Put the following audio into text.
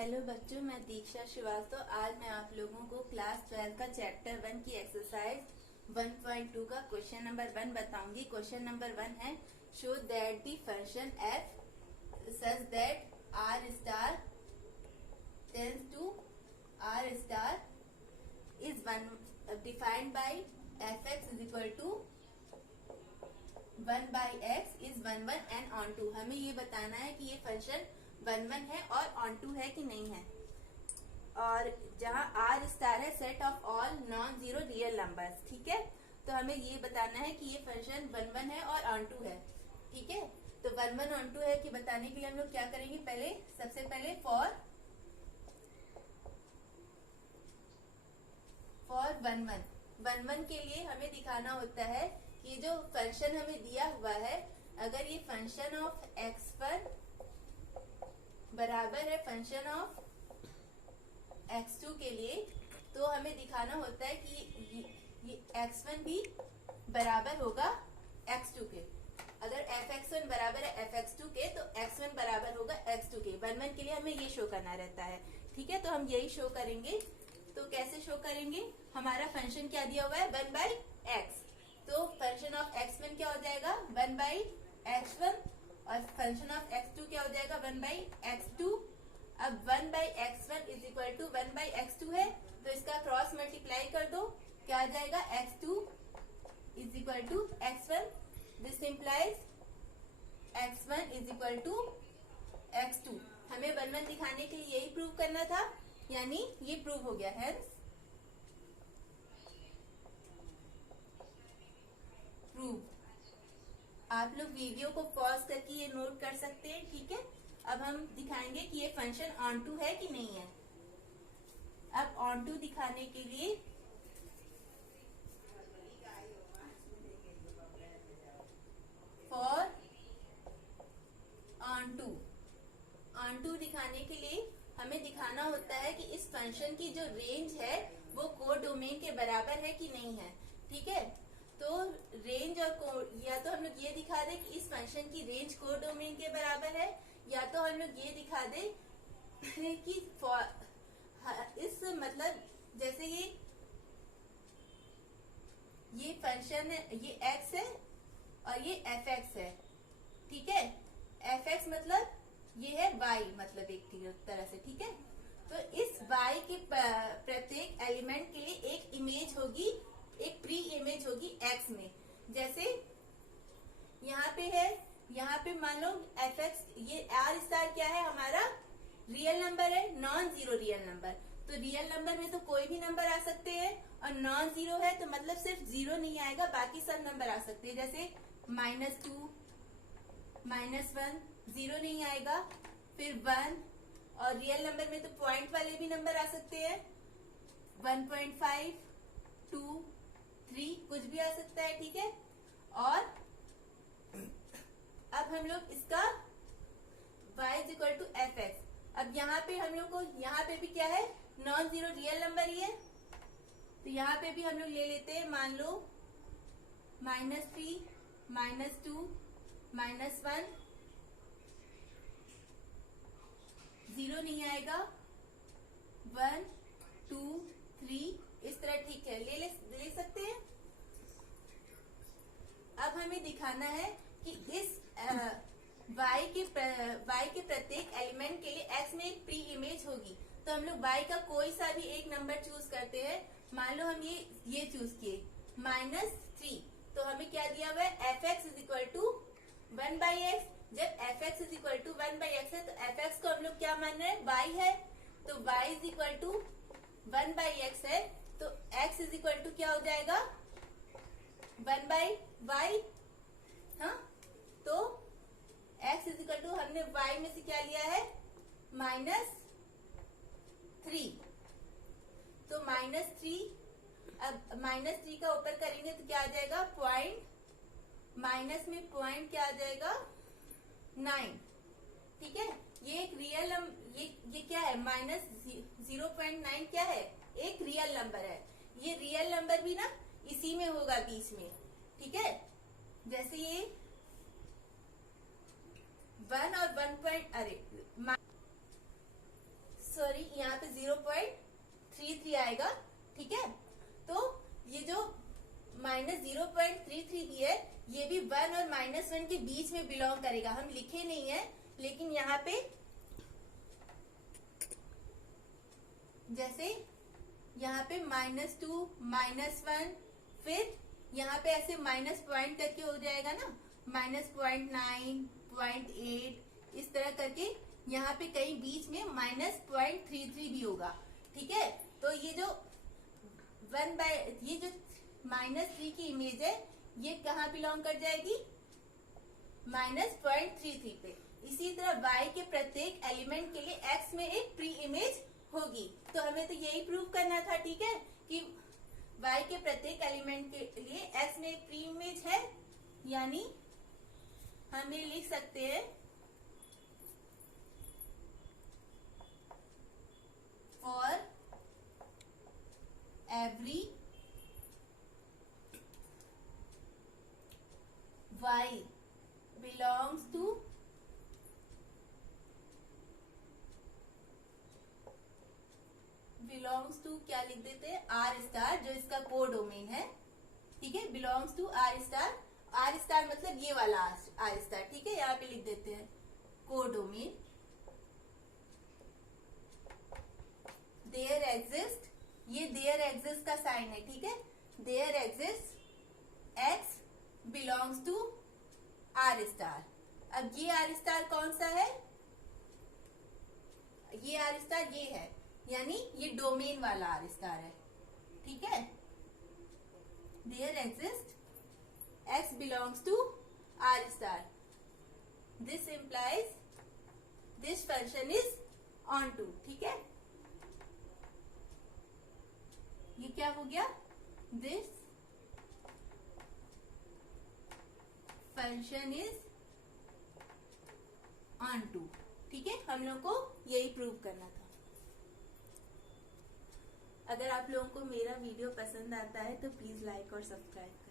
Hello बच्चों, मैं दीक्षा श्रीवास्तव। आज मैं आप लोगों को क्लास 12 का चैप्टर 1 की एक्सरसाइज 1.2 का क्वेश्चन नंबर 1 बताऊंगी। क्वेश्चन नंबर 1 है, show that the function f such that r star tends to r star is one defined by fx is equal to 1 by x is 1 and onto. हमें ये बताना है कि ये function 1 है और ऑन टू है कि नहीं है। और जहाँ आर स्टार है set of all non zero real numbers, ठीक है। तो हमें ये बताना है कि ये फंक्शन 1 है और ऑन टू है, ठीक है। तो 1 ऑन टू है कि बताने के लिए हम लोग क्या करेंगे, सबसे पहले फॉर 1 के लिए हमें दिखाना होता है कि जो फंक्शन हमें दिया हुआ है, अगर ये फंक्शन ऑफ एक्स पर बराबर है फंक्शन ऑफ x2 के लिए, तो हमें दिखाना होता है कि ये x1 भी बराबर होगा x2 के। अगर fx1 बराबर है fx2 के तो x1 बराबर होगा x2 के। 1 के लिए हमें ये शो करना रहता है, ठीक है। तो हम यही शो करेंगे। तो कैसे शो करेंगे, हमारा फंक्शन क्या दिया हुआ है 1 बाई एक्स, तो फंक्शन ऑफ x1 क्या हो जाएगा 1 बाई x1 और फंक्शन ऑफ x2 क्या हो जाएगा 1 बाई x2। अब 1 by x1 is equal to 1 by x2 है, तो इसका क्रॉस मल्टीप्लाई कर दो, क्या आ जाएगा x2 is equal to x1। This implies x1 is equal to x2। हमें 1 दिखाने के लिए यही प्रूव करना था, यानी ये प्रूव हो गया है। प्रूव। आप लोग वीडियो को पॉज करके ये नोट कर सकते हैं, ठीक है। अब हम दिखाएंगे कि ये फंक्शन ऑन टू है कि नहीं है। अब ऑन टू दिखाने के लिए फॉर ऑन टू दिखाने के लिए हमें दिखाना होता है कि इस फंक्शन की जो रेंज है वो कोडोमेन के बराबर है कि नहीं है, ठीक है। तो रेंज और या तो हम लोग ये दिखा दे कि इस फंक्शन की रेंज कोडोमेन के बराबर है, या तो हम लोग ये दिखा दे कि इस मतलब जैसे ये फंक्शन है, ये x है और ये fx है, ठीक है। fx मतलब ये है y, मतलब एक तरह से, ठीक है। तो इस y के प्रत्येक एलिमेंट के लिए एक इमेज होगी, एक प्री इमेज होगी x में। जैसे यहाँ पे है, यहाँ पे मान लो fx, ये r स्टार क्या है हमारा रियल नंबर है, नॉन जीरो रियल नंबर। तो रियल नंबर में तो कोई भी नंबर आ सकते हैं, और नॉन जीरो है तो मतलब सिर्फ जीरो नहीं आएगा, बाकी सब नंबर आ सकते हैं। जैसे -2, -1, जीरो नहीं आएगा, फिर 1, और रियल नंबर में तो पॉइंट वाले भी नंबर आ सकते हैं, 1.5, 2, 3, कुछ भी आ सकता है, ठीक है। और अब हम लोग इसका y is equal to fx। अब यहाँ पे हम लोग को, यहाँ पे भी क्या है नॉन जीरो रियल नंबर ही है, तो यहाँ पे भी हम लोग ले लेते हैं, मान लो -3, -2, -1, जीरो नहीं आएगा, 1, 2, 3, इस तरह, ठीक है, ले सकते हैं। अब हमें दिखाना है कि इस y के प्रत्येक एलिमेंट के लिए x में एक प्री इमेज होगी। तो हम लोग y का कोई सा भी एक नंबर चूज करते हैं। मान लो हम ये चूज किए -3, तो हमें क्या दिया हुआ है fx is equal to 1 by x. जब fx is equal to 1 by x है तो fx को हम लोग क्या मान रहे हैं y है, तो y is equal to 1 by x है, तो x इज इक्वल टू क्या हो जाएगा 1 बाई वाई। हाँ, तो x इज इक्वल टू हमने y में से क्या लिया है -3, तो -3। अब -3 का ऊपर करेंगे तो क्या आ जाएगा पॉइंट, माइनस में पॉइंट क्या आ जाएगा 9, ठीक है। ये एक रियल ये क्या है -0.9 क्या है, एक रियल नंबर है। ये रियल नंबर भी ना इसी में होगा बीच में, ठीक है। जैसे ये 1 और 1 पॉइंट, -1 के बीच में बिलोंग करेगा। हम लिखे नहीं है, लेकिन यहाँ पे जैसे यहाँ पे -2, -1, फिर यहाँ पे ऐसे माइनस पॉइंट करके हो जाएगा ना, -0.9, 0.8, इस तरह करके यहाँ पे कहीं बीच में -0.33 भी होगा। ठीक है, तो ये जो ये जो -3 की इमेज है, ये कहाँ बिलोंग कर जाएगी? -0.33 पे। इसी तरह y के प्रत्येक एलिमेंट के लिए x में एक प्री इमेज होगी। तो हमें तो यही प्रूव करना था, ठीक है, कि y के प्रत्येक एलिमेंट के लिए x में एक प्री इमेज है, यानी हम ये लिख सकते हैं for every y belongs to क्या लिख देते हैं? R स्टार, जो इसका कोडोमेन है। ठीक है, बिलोंग्स टू R स्टार। R स्टार मतलब ये वाला R स्टार। ठीक है, यहाँ पे लिख देते हैं कोडोमेन। देयर एग्जिस्ट, ये देयर एग्जिस्ट का साइन है। ठीक है, there exist x belongs to R star. अब ये R स्टार कौन सा है? ये R स्टार ये है, यानी ये डोमेन वाला R स्टार है। ठीक है, there exist x belongs to R star. This implies this function is onto. ठीक है, ये क्या हो गया? This function is onto. ठीक है, हम लोग को यही प्रूव करना था। अगर आप लोगों को मेरा वीडियो पसंद आता है तो प्लीज लाइक और सब्सक्राइब करें।